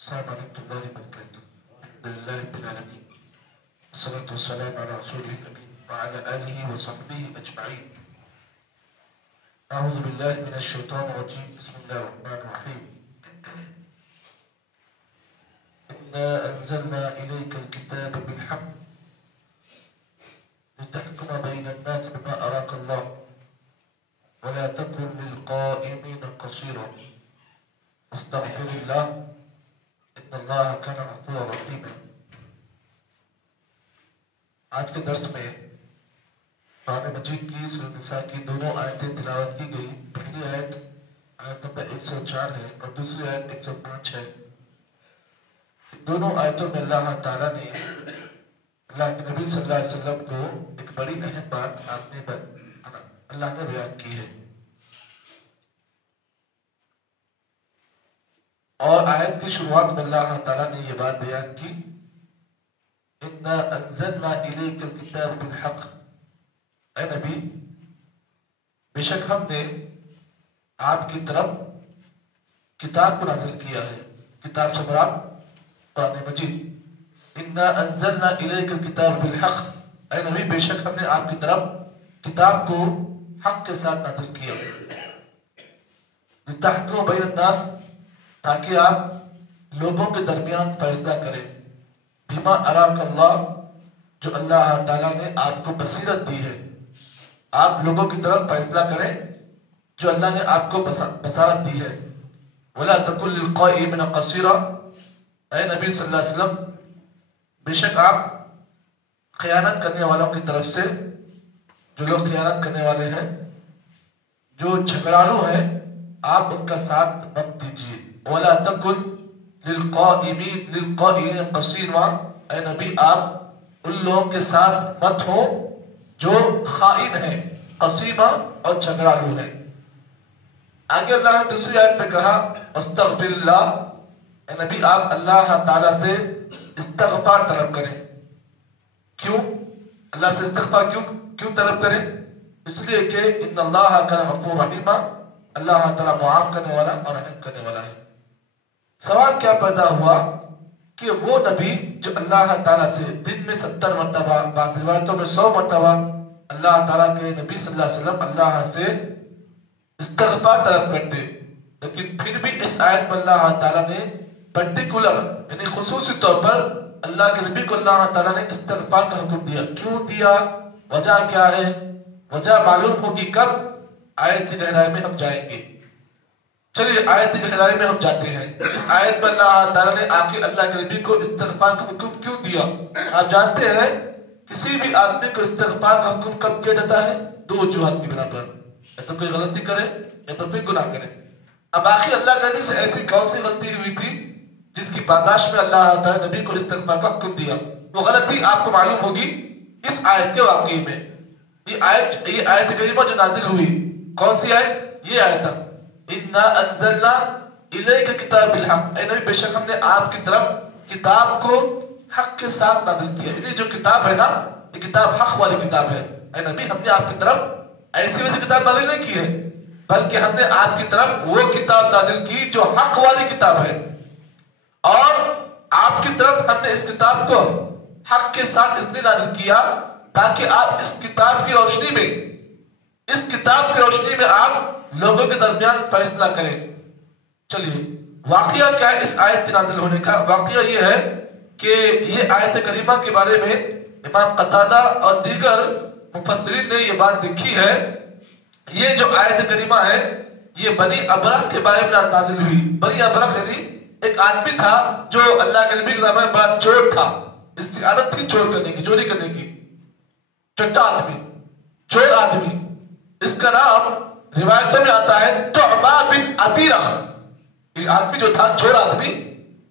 السلام عليكم ورحمة الله وبركاته. الحمد لله رب العالمين والصلاة والسلام على رسوله الأمين وعلى آله وصحبه أجمعين. أعوذ بالله من الشيطان الرجيم. بسم الله الرحمن الرحيم. إنا أنزلنا إليك الكتاب بالحق لتحكم بين الناس بما أراك الله ولا تكن للقائمين قصيرا واستغفر الله ان اللہ کان غفورا رحیما. آج کے درس میں قرآن مجید کی سورۃ النساء کی دونوں آیتیں تلاوت کی گئی. پہلی آیت آیت نمبر 104 ہے اور دوسری آیت 105 ہے. دونوں آیتوں میں اللہ تعالیٰ نے اللہ کے نبی صلی اللہ علیہ وسلم کو ایک بڑی اہم بات اللہ نے بیان کی ہے. اور آیت کی شروعات میں اللہ تعالیٰ نے یہ بات بیان کی اِنَّا أَنزَلْنَا إِلَيْكَ الْكِتَابَ بِالْحَقِّ. اے نبی بے شک ہم نے آپ کی طرف کتاب کو نازل کیا ہے. کتاب سے مراد قرآن مجید. اِنَّا أَنزَلْنَا إِلَيْكَ الْكِتَابَ بِالْحَقِّ. اے نبی بے شک ہم نے آپ کی طرف کتاب کو حق کے ساتھ نازل کیا لِتَحْكُمَ بَيْنَ النَّاسِ تاکہ آپ لوگوں کے درمیان فیصلہ کریں. بما اراک اللہ جو اللہ تعالیٰ نے آپ کو بصیرت دی ہے. آپ لوگوں کی طرف فیصلہ کریں جو اللہ نے آپ کو بصارت دی ہے. ولا تکن للقائمین قصیرا. اے نبی صلی اللہ علیہ وسلم بے شک آپ خیانت کرنے والوں کی طرف سے جو لوگ خیانت کرنے والے ہیں جو جھگڑالو ہیں آپ ان کا ساتھ مت دیجیے. وَلَا تَكُنْ لِلْقَائِلِينَ قَصِيرًا. اے نبی آپ ان لوگوں کے ساتھ مت ہو جو خائن ہیں قصیمہ اور جھگڑالو ہیں. آگے اللہ نے دوسری آیت میں کہا استغفر اللہ. اے نبی آپ اللہ تعالیٰ سے استغفار طلب کریں. کیوں اللہ سے استغفار کیوں طلب کریں؟ اس لیے کہ ان اللہ کان غفورا رحیما. اللہ تعالیٰ معاف کرنے والا اور رحم کرنے والا ہے. سوال کیا پیدا ہوا کہ وہ نبی جو اللہ تعالیٰ سے دن میں 70 مرتبہ بعض روایتوں میں 100 مرتبہ اللہ تعالیٰ کے نبی صلی اللہ علیہ وسلم اللہ سے استغفار طلب کرتے، لیکن پھر بھی اس آیت میں اللہ تعالیٰ نے پرٹیکولر یعنی خصوصی طور پر اللہ کے نبی کو اللہ تعالیٰ نے استغفار کا حکم دیا. کیوں دیا؟ وجہ کیا ہے؟ وجہ معلوم ہوگی کب؟ آیت کی گہرائی میں ہم جائیں گے. چلیے آیت کی گہرائی میں ہم جاتے ہیں. اس آیت میں اللہ تعالیٰ نے آخر اللہ کے نبی کو استغفار کا حکم کیوں دیا؟ آپ جانتے ہیں کسی بھی آدمی کو استغفار کا حکم کب کیا جاتا ہے؟ 2 وجوہات کی بنا پر. یا تو کوئی غلطی کرے یا تو پھر گناہ کرے. اب آخر اللہ کے نبی سے ایسی کون سی غلطی ہوئی تھی جس کی پاداش میں اللہ تعالیٰ نبی کو استغفار کا حکم دیا؟ وہ غلطی آپ کو معلوم ہوگی اس آیت کے واقعے میں. یہ آیت کریمہ جو نازل ہوئی کون سی آیت؟ یہ آیت ہے اِنَّا أَنزَلْنَا إِلَيْكَ الْكِتَابَ بِالْحَقِّ. اے نبی بے شک ہم نے آپ کی طرف کتاب کو حق کے ساتھ نازل کیا. یہ جو کتاب ہے نا یہ کتاب حق والی کتاب ہے. اے نبی ہم نے آپ کی طرف ایسی ویسی کتاب نازل نہیں کی ہے بلکہ ہم نے آپ کی طرف وہ کتاب نازل کی جو حق والی کتاب ہے. اور آپ کی طرف ہم نے اس کتاب کو حق کے ساتھ اس لیے نازل کیا تاکہ آپ اس کتاب کی روشنی میں آپ لوگوں کے درمیان فیصلہ کریں. چلیے واقعہ کیا ہے اس آیت کے نازل ہونے کا؟ واقعہ یہ ہے کہ یہ آیت کریمہ کے بارے میں امام قتادہ اور دیگر مفسرین نے یہ بات لکھی ہے. یہ جو آیت کریمہ ہے یہ بنی ابرق کے بارے میں نازل ہوئی. بنی ابرق یعنی ایک آدمی تھا جو اللہ کے نبی کے زمانے میں بڑا چور تھا. اس کی عادت تھی چور کرنے کی، چوری کرنے کی. چٹا آدمی، چور آدمی. اس کا نام روایتوں میں آتا ہے تعبہ بن ابیرخ. یہ آدمی جو تھا چور آدمی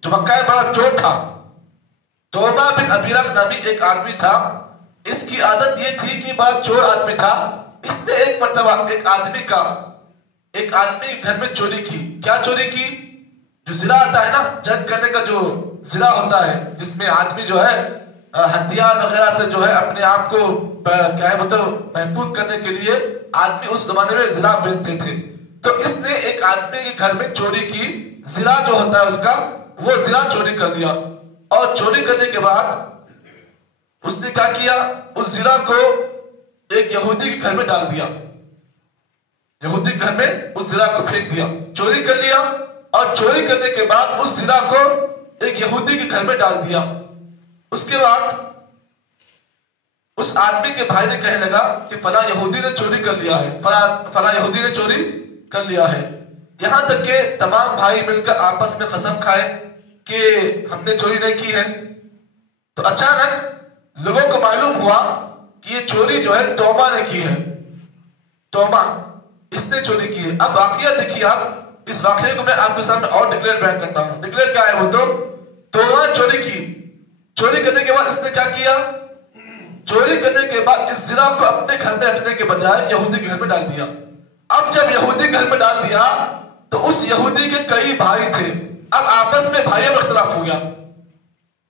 جو مکہ میں بڑا چور تھا. تعبہ بن ابیرخ نامی ایک آدمی تھا. اس کی عادت یہ تھی کہ بڑا چور آدمی تھا. اس نے ایک مرتبہ ایک آدمی گھر میں چوری کی. کیا چوری کی؟ جو زرا آتا ہے نا جنگ کرنے کا جو زرا ہوتا ہے جس میں آدمی جو ہے ہتھیار وغیرہ سے جو ہے اپنے آپ کو کیا ہے محفوظ کرنے کے لیے آدمی اس زمانے میں زرا پہنتے تھے. تو اس نے ایک آدمی کے گھر میں چوری کی. زرا جو ہوتا ہے اس کا وہ زنا چوری کر لیا، اور چوری کرنے کے بعد اس نے کیا کیا، اس زنا کو ایک یہودی کے گھر میں ڈال دیا، یہودی کے گھر میں اس زنا کو پھینک دیا، چوری کر لیا، اور چوری کرنے کے بعد اس زنا کو ایک یہودی کے گھر میں ڈال دیا۔ اس کے بعد اس آدمی کے بھائی نے کہنے لگا کہ فلاں یہودی نے چوری کر لیا ہے، فلاں یہودی نے چوری کر لیا ہے، یہاں تک کہ تمام بھائی مل کر آپس میں قسم کھائے کہ ہم نے چوری نہیں کی ہے۔ تو اچانک لوگوں کو معلوم ہوا کہ یہ چوری جو ہے توما نے کی ہے، توما اس نے چوری کی ہے۔ اب واقعہ دیکھیے، آپ اس واقعے کو میں آپ کے سامنے اور ڈکلیئر بیان کرتا ہوں۔ ڈکلیئر کیا ہے؟ وہ تو توما چوری کی، چوری کرنے کے بعد اس نے کیا کیا، چوری کرنے کے بعد اس زنا کو اپنے گھر میں رکھنے کے بجائے یہودی کے گھر میں ڈال دیا۔ اب جب یہودی گھر میں ڈال دیا تو اس یہودی کے کئی بھائی تھے، اب آپس میں بھائیوں میں اختلاف ہو گیا،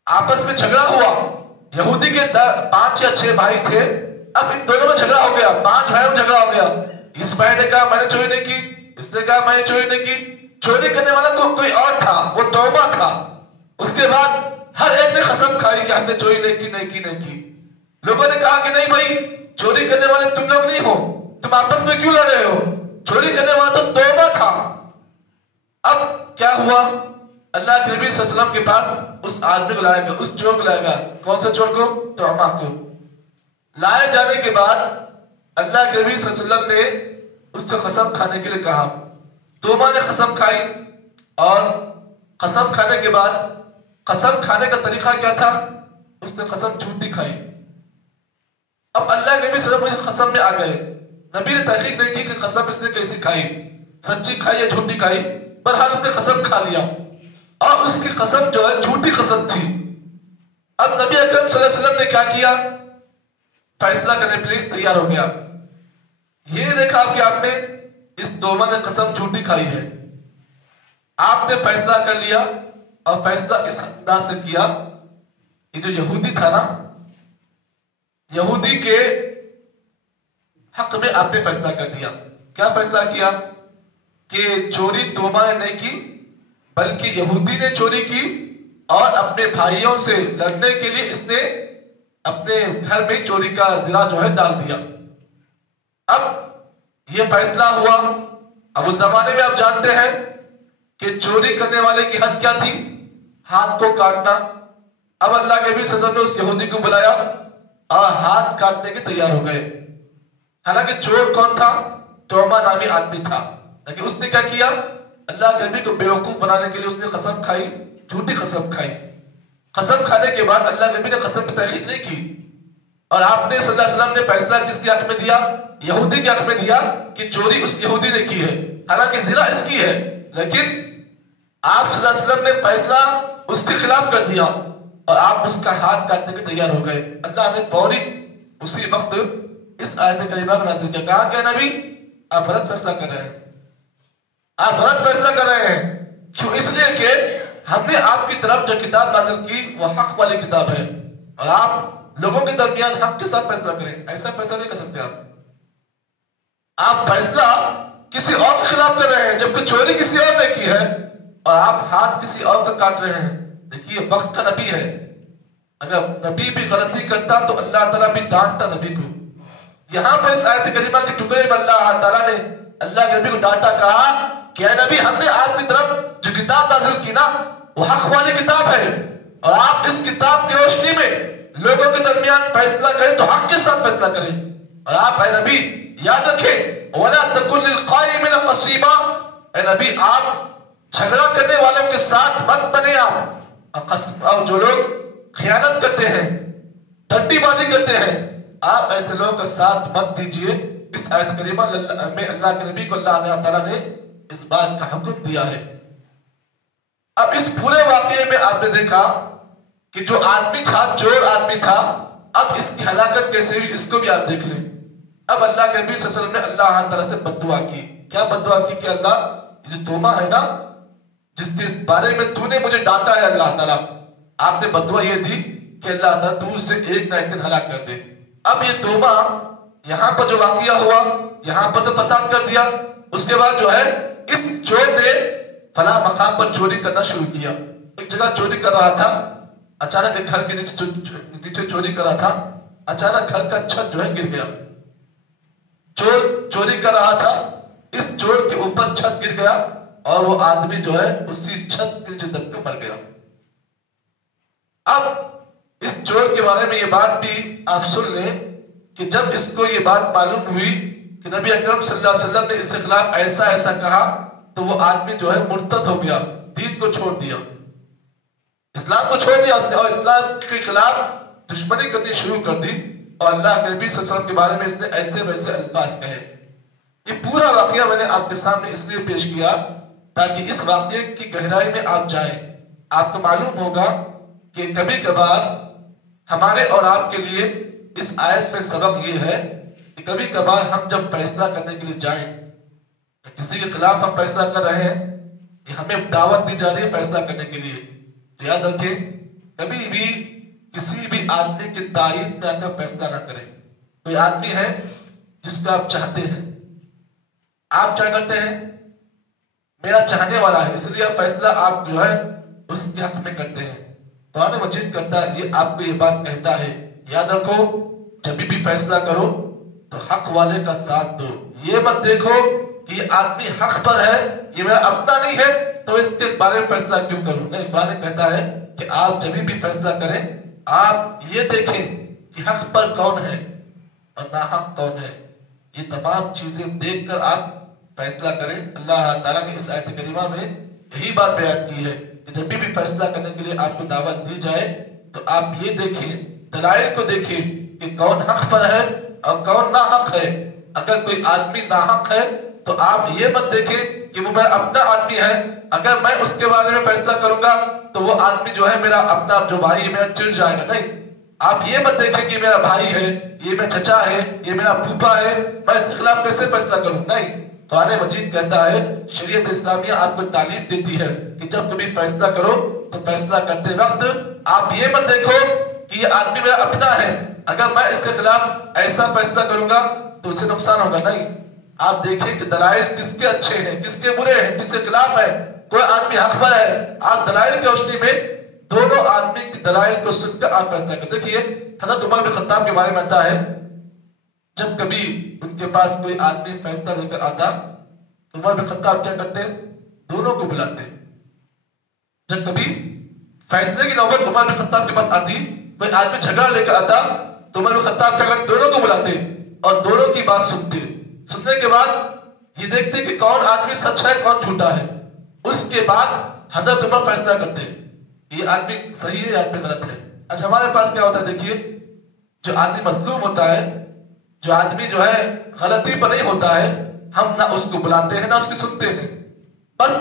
آپس میں جھگڑا ہوا۔ یہودی کے 5 یا 6 بھائی تھے، اب ان دونوں میں جھگڑا ہو گیا، 5 بھائیوں میں جھگڑا ہو گیا۔ اس بھائی نے کہا میں نے چوری نہیں کی، اس نے کہا میں نے چوری نہیں کی۔ چوری کرنے والا کوئی اور تھا، وہ توبہ تھا۔ اس کے بعد ہر ایک نے قسم کھائی کہ ہم نے چوری نہیں کی۔ لوگوں نے کہا کہ نہیں بھائی، چوری کرنے والے تم لوگ نہیں ہو، تم آپس میں کیوں لڑ رہے ہو؟ چوری کرنے والا تو توبہ تھا۔ اب کیا ہوا؟ اللہ کے نبی صلی اللہ علیہ وسلم کے پاس اس آدمی کو لائے گا، اس چور کو لائے گا۔ کون سے چور کو؟ توما کو۔ لائے جانے کے بعد اللہ کے نبی صلی اللہ علیہ وسلم نے اس سے قسم کھانے کے لیے کہا۔ توما نے قسم کھائی، اور قسم کھانے کے بعد قسم کھانے کا طریقہ کیا تھا؟ اس نے قسم جھوٹی کھائی۔ اب اللہ کے نبی صلی اللہ علیہ وسلم قسم میں آ گئے، نبی نے تحقیق نہیں کی کہ قسم اس نے کیسی کھائی، سچی کھائی یا جھوٹی کھائی، بہرحال اس نے قسم کھا لیا، اور اس کی قسم جو ہے جھوٹی قسم تھی۔ اب نبی اکرم صلی اللہ علیہ وسلم نے کیا کیا؟ فیصلہ کرنے کے لیے تیار ہو گیا۔ یہ دیکھا کہ آپ نے اس توما نے قسم جھوٹی کھائی ہے، آپ نے فیصلہ کر لیا، اور فیصلہ اس انداز سے کیا، یہ جو یہودی تھا نا، یہودی کے حق میں آپ نے فیصلہ کر دیا۔ کیا فیصلہ کیا؟ کہ چوری توما نے نہیں کی، بلکہ یہودی نے چوری کی، اور اپنے بھائیوں سے لڑنے کے لیے اس نے اپنے گھر میں چوری کا زنا جو ہے ڈال دیا۔ اب یہ فیصلہ ہوا۔ اب اس زمانے میں آپ جانتے ہیں کہ چوری کرنے والے کی حد کیا تھی؟ ہاتھ کو کاٹنا۔ اب اللہ کے نبی صلی اللہ علیہ وسلم نے اس یہودی کو بلایا اور ہاتھ کاٹنے کے تیار ہو گئے۔ حالانکہ چور کون تھا؟ توما نامی آدمی تھا، لیکن اس نے کیا کیا؟ اللہ کے نبی کو بیوقوف بنانے کے لیے اس نے قسم کھائی، جھوٹی قسم کھائی۔ قسم کھانے کے بعد اللہ کے نبی نے قسم کی تحقیق نہیں کی، اور آپ نے صلی اللہ علیہ وسلم نے فیصلہ کس کے حق میں دیا؟ یہودی کے حق میں دیا، کہ چوری اس یہودی نے کی ہے، حالانکہ زنا اس کی ہے، لیکن آپ صلی اللہ علیہ وسلم نے فیصلہ اس کے خلاف کر دیا، اور آپ اس کا ہاتھ کاٹنے کے تیار ہو گئے۔ اللہ نے فوری اسی وقت اس آیت کریمہ کو نازل کیا، کہا کہ نبی آپ غلط فیصلہ کر رہے ہیں، آپ غلط فیصلہ کر رہے ہیں۔ کیوں؟ اس لیے کہ ہم نے آپ کی طرف جو کتاب نازل کی وہ حق والی کتاب ہے، اور آپ لوگوں کے درمیان حق کے ساتھ فیصلہ کریں۔ ایسا فیصلہ نہیں کر سکتے آپ فیصلہ کسی اور کے خلاف کر رہے ہیں، جبکہ چوری کسی اور نے کی ہے، اور آپ ہاتھ کسی اور کا کاٹ رہے ہیں۔ دیکھیے وقت کا نبی ہے، اگر نبی بھی غلطی کرتا تو اللہ تعالیٰ بھی ڈانٹتا نبی کو۔ یہاں پر اس آیت کریمہ کے ٹکڑے میں اللہ تعالیٰ نے اللہ کے نبی کو ڈانٹا، کہا کہ اے نبی ہم نے آپ کی طرف جو کتاب نازل کی نا وہ حق والی کتاب ہے، اور آپ اس کتاب کی روشنی میں لوگوں کے درمیان فیصلہ کریں تو حق کے ساتھ فیصلہ کریں۔ اور آپ اے نبی یاد رکھیں وَلَا تَكُنْ لِلْقَائِمِينَ قَصِيمًا، اے نبی آپ جھگڑا کرنے والوں کے ساتھ مت بنے آپ، اور جو لوگ خیانت کرتے ہیں، ٹھٹی بازی کرتے ہیں، آپ ایسے لوگوں کا ساتھ مت دیجئے۔ اس آیت کریمہ میں اللہ کے نبی کو اللہ تعالیٰ نے اس بات کا حکم دیا ہے۔ اب اس پورے واقعے میں آپ نے دیکھا کہ جو آدمی تھا چور آدمی تھا، اب اس کی ہلاکت کیسے ہوئی اس کو بھی آپ دیکھ لیں۔ اب اللہ کے نبی صلی اللہ علیہ وسلم نے اللہ تعالیٰ سے بددعا کی۔ کیا بددعا کی؟ کہ اللہ یہ جو توما ہے نا جس کے بارے میں تو نے مجھے ڈانٹا ہے، اللہ تعالیٰ آپ نے بددعا یہ دی کہ اللہ تعالیٰ تو اسے ایک نہ ایک دن ہلاک کر دے۔ اب یہ توما یہاں پر جو واقعہ ہوا، یہاں پر تو فساد کر دیا، اس کے بعد جو ہے اس چور نے فلاں مقام پر چوری کرنا شروع کیا، ایک جگہ چوری کر رہا تھا، اچانک ایک گھر کے نیچے چوری کر رہا تھا، اچانک گھر کا چھت جو ہے گر گیا. چور چوری کر رہا تھا، اس چور کے اوپر چھت گر گیا اور وہ آدمی جو ہے اسی چھت کے نیچے دب کے مر گیا. اب اس چور کے بارے میں یہ بات بھی آپ سن لیں کہ جب اس کو یہ بات معلوم ہوئی کہ نبی اکرم صلی اللہ علیہ وسلم نے اس کے خلاف ایسا ایسا کہا، تو وہ آدمی جو ہے مرتد ہو گیا، دین کو چھوڑ دیا، اسلام کو چھوڑ دیا اس نے، اور اسلام کے خلاف دشمنی کرنی شروع کر دی. اور اللہ کے نبی صلی اللہ علیہ وسلم کے بارے میں اس نے ایسے ویسے الفاظ کہے. یہ پورا واقعہ میں نے آپ کے سامنے اس لیے پیش کیا تاکہ اس واقعے کی گہرائی میں آپ جائیں. آپ کو معلوم ہوگا کہ کبھی کبھار ہمارے اور آپ کے لیے اس آیت میں سبق یہ ہے کہ کبھی کبھار ہم جب فیصلہ کرنے کے لیے جائیں، کسی کے خلاف ہم فیصلہ کر رہے ہیں، کہ ہمیں دعوت دی جا رہی ہے فیصلہ کرنے کے لیے، تو یاد رکھیں کبھی بھی کسی بھی آدمی کی تعریف میں آ کر فیصلہ نہ کریں. کوئی آدمی ہے جس کو آپ چاہتے ہیں، آپ کیا کرتے ہیں؟ میرا چاہنے والا ہے، اس لیے فیصلہ آپ جو ہے اس کے حق میں کرتے ہیں. قرآن مجید کرتا ہے، یہ آپ کو یہ بات کہتا ہے یاد رکھو جب بھی فیصلہ کرو تو حق والے کا ساتھ دو. یہ مت دیکھو کہ یہ آدمی حق پر ہے، یہ میرا اپنا نہیں ہے تو اس کے بارے میں فیصلہ کیوں کروں. نہیں، قرآن کہتا ہے کہ آپ جب بھی فیصلہ کریں آپ یہ دیکھیں کہ حق پر کون ہے اور ناحق کون ہے. یہ تمام چیزیں دیکھ کر آپ فیصلہ کریں. اللہ تعالیٰ نے اس آیت کریمہ میں یہی بات بیان کی ہے کہ جب بھی فیصلہ کرنے کے لیے آپ کو دعوت دی جائے تو آپ یہ دیکھیں، دلائل کو دیکھیں کہ کون حق پر ہے اور کون ناحق ہے. اگر کوئی آدمی ناحق ہے تو آپ یہ مت دیکھیں کہ وہ میرا اپنا آدمی ہے، اگر میں اس کے بارے میں فیصلہ کروں گا تو وہ آدمی جو ہے میرا اپنا جو بھائی ہے میرا چڑ جائے گا. نہیں، آپ یہ مت دیکھیں کہ میرا بھائی ہے، یہ میرا چچا ہے، یہ میرا پھوپھا ہے، میں اس کے خلاف کیسے فیصلہ کروں. نہیں، قرآن مجید کہتا ہے، شریعت اسلامیہ آپ کو تعلیم دیتی ہے کہ جب کبھی فیصلہ کرو تو فیصلہ کرتے وقت آپ یہ مت دیکھو کہ یہ آدمی میرا اپنا ہے، اگر میں اس کے خلاف ایسا فیصلہ کروں گا تو اسے نقصان ہوگا. نہیں، آپ دیکھیں کہ دلائل کس کے اچھے ہیں کس کے برے ہیں، کس کے خلاف ہے. کوئی آدمی حق پر ہے، آپ دلائل کی روشنی میں دونوں آدمی کی دلائل کو سن کر آپ فیصلہ کریں. دیکھیے حضرت عمر بن خطاب کے بارے میں آتا ہے، جب کبھی ان کے پاس کوئی آدمی فیصلہ لے کر آتا تو عمر بن خطاب کیا کرتے؟ دونوں کو بلاتے. جب کبھی فیصلے کی نوبت عمر بن خطاب کے پاس آتی، کوئی آدمی جھگڑا لے کر آتا تو عمر بن خطاب کیا کرتے؟ دونوں کو بلاتے اور دونوں کی بات سنتے. سننے کے بعد یہ دیکھتے کہ کون آدمی سچ ہے کون جھوٹا ہے. اس کے بعد حضرت عمر فیصلہ کرتے یہ آدمی صحیح ہے یا آدمی غلط ہے. اچھا ہمارے پاس کیا ہوتا ہے؟ دیکھیے جو آدمی مظلوم ہوتا ہے، جو آدمی جو ہے غلطی پر نہیں ہوتا ہے، ہم نہ اس کو بلاتے ہیں نہ اس کی سنتے ہیں. بس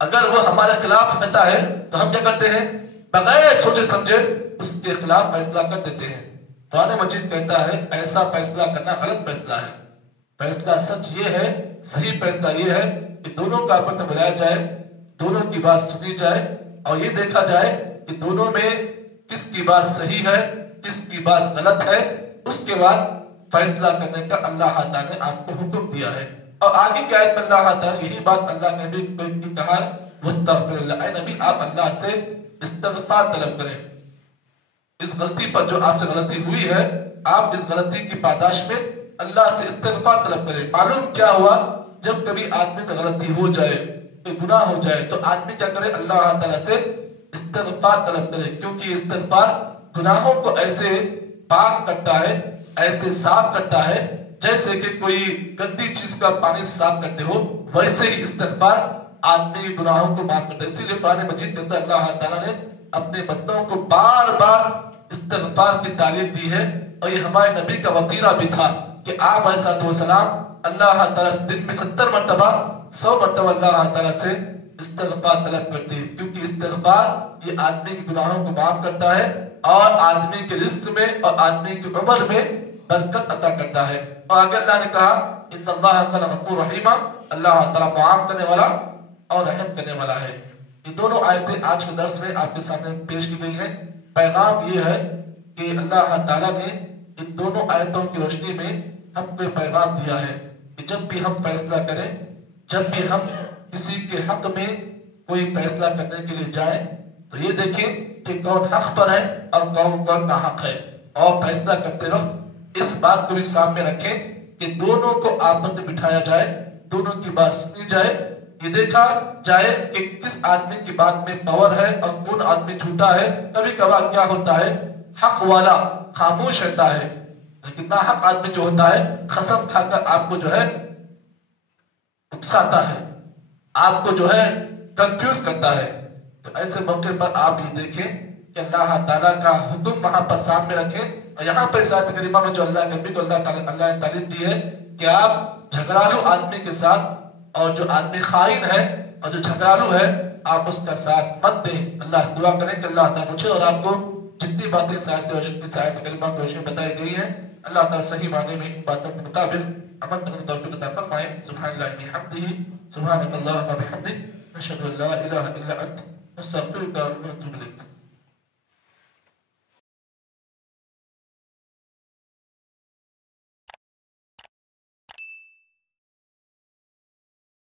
اگر وہ ہمارے خلاف کہتا ہے تو ہم کیا کرتے ہیں؟ بغیر سوچے سمجھے اس کے خلاف فیصلہ کر دیتے ہیں. قرآن مجید کہتا ہے ایسا فیصلہ کرنا غلط فیصلہ ہے. فیصلہ سچ یہ ہے، صحیح فیصلہ یہ ہے کہ دونوں کا آپس میں بلایا جائے، دونوں کی بات سنی جائے اور یہ دیکھا جائے کہ دونوں میں کس کی بات صحیح ہے کس کی بات غلط ہے. اس کے بعد فیصلہ کرنے کا اللہ تعالیٰ نے آپ کو حکم دیا ہے. اور آگے کی آیت میں اللہ تعالیٰ یہی بات اللہ نے بھی کہا، مستغفر اللہ، اے نبی آپ اللہ سے استغفار طلب کریں. اس غلطی پر جو آپ سے غلطی ہوئی ہے آپ اس غلطی کی پاداش میں اللہ سے استغفار طلب کریں. معلوم کیا ہوا؟ جب کبھی آدمی سے غلطی ہو جائے، کوئی گناہ ہو جائے تو آدمی کیا کرے؟ اللہ تعالیٰ سے استغفار طلب کرے، کیونکہ استغفار گناہوں کو ایسے پاک کرتا ہے، ایسے صاف کرتا ہے جیسے کہ کوئی گندی چیز کا پانی سے صاف کرتے ہو، ویسے ہی استغفار آدمی کے گناہوں کو معاف کرتا ہے. اسی لیے قرآن مجید کے اندر اللہ تعالیٰ نے اپنے بندوں کو بار بار استغفار کی تعلیم دی ہے. اور یہ ہمارے نبی کا وطیرہ بھی تھا کہ آپ علیہ الصلوۃ والسلام اللہ تعالیٰ سے دن میں 70 مرتبہ 100 مرتبہ اللہ تعالیٰ سے استغفار طلب کرتے ہیں، کیونکہ استغفار یہ آدمی کے گناہوں کو معاف کرتا ہے اور آدمی کے رزق میں اور آدمی کی عمر میں برکت عطا کرتا ہے. اور آگے اللہ نے کہا ان اللہ کان غفور رحیم، اللہ تعالیٰ معاف کرنے والا اور رحم کرنے والا ہے. یہ دونوں آیتیں آج کے درس میں آپ کے سامنے پیش کی گئی ہیں. پیغام یہ ہے کہ اللہ تعالیٰ نے ان دونوں آیتوں کی روشنی میں ہم کو پیغام دیا ہے کہ جب بھی ہم فیصلہ کریں، جب بھی ہم کسی کے حق میں کوئی فیصلہ کرنے کے لیے جائیں تو یہ دیکھیں کہ کون حق پر ہے اور کون ناحق ہے، اور فیصلہ کرتے وقت اس بات کو بھی سامنے رکھیں کہ دونوں کو آپس میں بٹھایا جائے، دونوں کی بات سنی جائے، یہ دیکھا جائے کہ کس آدمی کی بات میں پاور ہے اور کون آدمی جھوٹا ہے۔ کبھی کبھار کیا ہوتا ہے، حق والا خاموش رہتا ہے، لیکن ناحق آدمی جو ہوتا ہے قسم کھا کر آپ کو جو ہے اکساتا ہے، آپ کو جو ہے کنفیوز کرتا ہے۔ تو ایسے موقع پر آپ یہ دیکھیں کہ اللہ تعالیٰ کا حکم وہاں پر سامنے رکھیں، اور یہاں پہ اس آیت کریمہ میں جو اللہ کے نبی کو اللہ نے تعلیم دی ہے کہ آپ جھگڑالو آدمی کے ساتھ، اور جو آدمی خائن ہے اور جو جھگڑالو ہے، آپ اس کا ساتھ مت دیں۔ اللہ سے دعا کریں کہ اللہ تعالیٰ مجھے اور آپ کو جتنی باتیں اس آیت کریمہ میں روشنی بتائی گئی ہیں، اللہ تعالیٰ صحیح معنی میں ان باتوں کے مطابق عمل کرنے کی توفیق عطا فرمائے۔ سبحان اللہ بحمدہ، سبحانک اللہم وبحمدک، نشہد ان لا الہ الا انت، نستغفرک ونتوب الیک۔